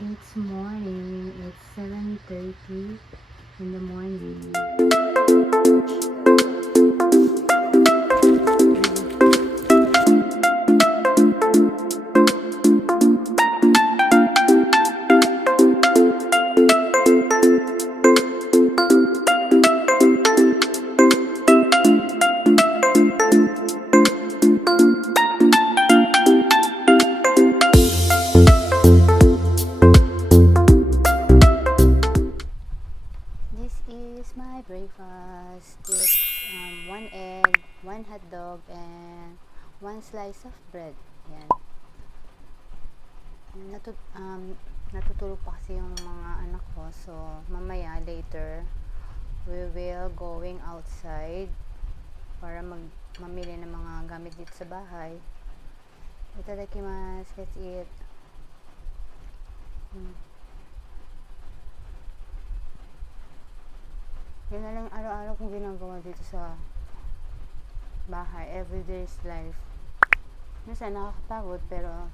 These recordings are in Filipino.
It's morning. It's 7:30 in the morning. This is my breakfast. It's one egg, one hot dog, and one slice of bread. Yan. Natutulog pa kasi yung mga anak ko. So, mamaya, later, we will going outside para mamili ng mga gamit dito sa bahay. Itadakimasu. Let's eat. Yun na lang araw-araw kong ginagawa dito sa bahay. Everyday's life. Minsan nakakapagod pero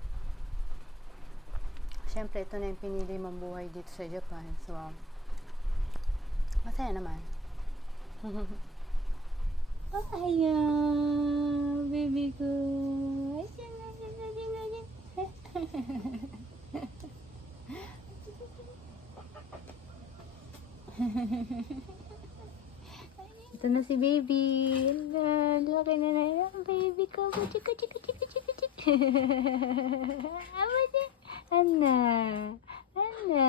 syempre ito na yung pinili mong buhay dito sa Japan. So, masaya naman. Ay, baby ko. Ito na si baby. Laki na na yung baby ko. Chika, chika, chika, chika, chika. Ana. Ana.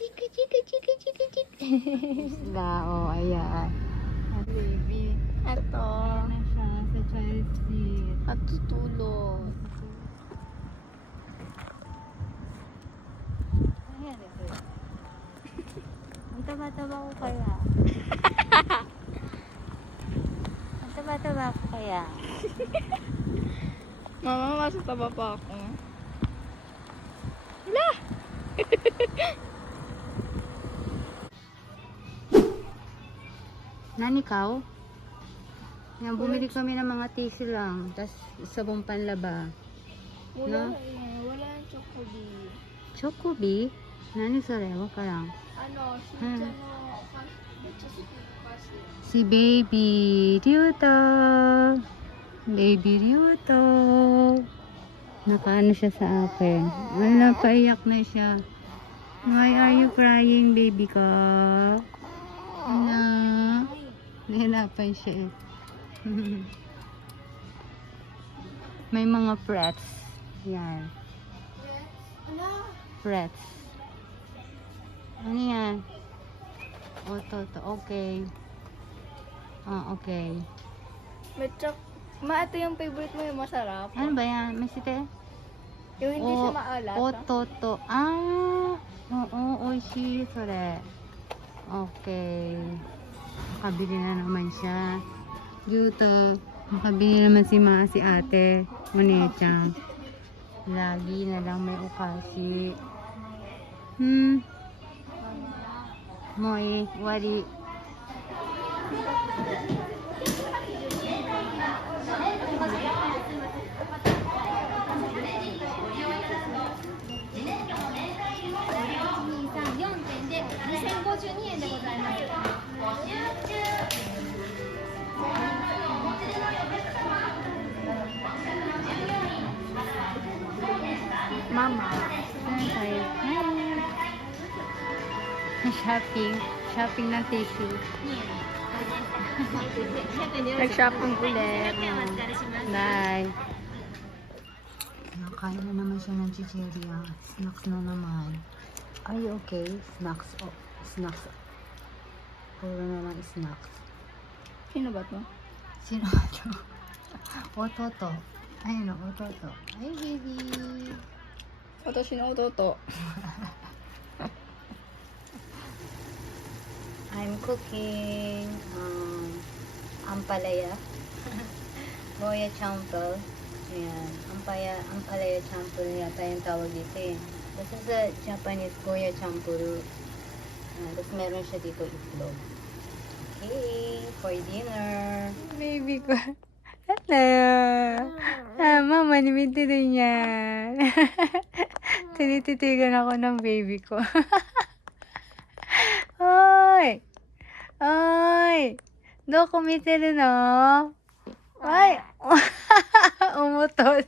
Chika, chika, chika, chika, chika. Isla, ayan. Baby. Ito. Ayan na siya sa child seat. At tutulog. Ayan ito. Ang taba-taba ko kaya. Ang taba-taba ko kaya. Mama, masataba pa ako. Nanikaw? Yan, bumili kami ng mga tissue lang. Tapos sabong panlaba. Wala No? wala yung chocolate. Chocobi? Nani sore? Waka lang. Ano, Hmm. kasi Si Baby Ryuto. Baby Ryuto. Nakaano siya sa akin. Wala, paiyak na siya. Why are you crying, baby ka? Ano? Nahirapan siya eh. May mga frets. Yan. Frets. Ano yan? O, to. Okay. Okay. may Ma, ito yung favorite mo, yung masarap. Ano ba yan? May site? Yung hindi siya maalat. Ototo. Oo, oishi. Sore. Okay. Makabili na naman siya. Yuta. Makabili naman si ate. One-chan. Lagi na lang may ukashi. Moi. Wari. Mama. Saan tayo? Shopping. Shopping ng tissue. Nag-shopping ulit. Bye. Nakain na naman siya ng chicheria. Snacks na naman. Are you okay? Snacks. Oh, snacks. Puro na lang snacks. Sino ba to? Sino ba ito? Ototo. Ayun o, Ototo. Ay, baby. Ito, sino to? I'm cooking ampalaya. Goya champel. Ayan. Ampalaya champel yata yung tawag dito eh. Basta sa Japanese, Goya champuru. Tapos meron siya dito itlog. Okay, for dinner. Baby ko. Hello. Mama, nimiti din yan. Tinititigan ako ng baby ko. Hoy! Hoy! Do, kumiti rin, oh. Ay! Umutol.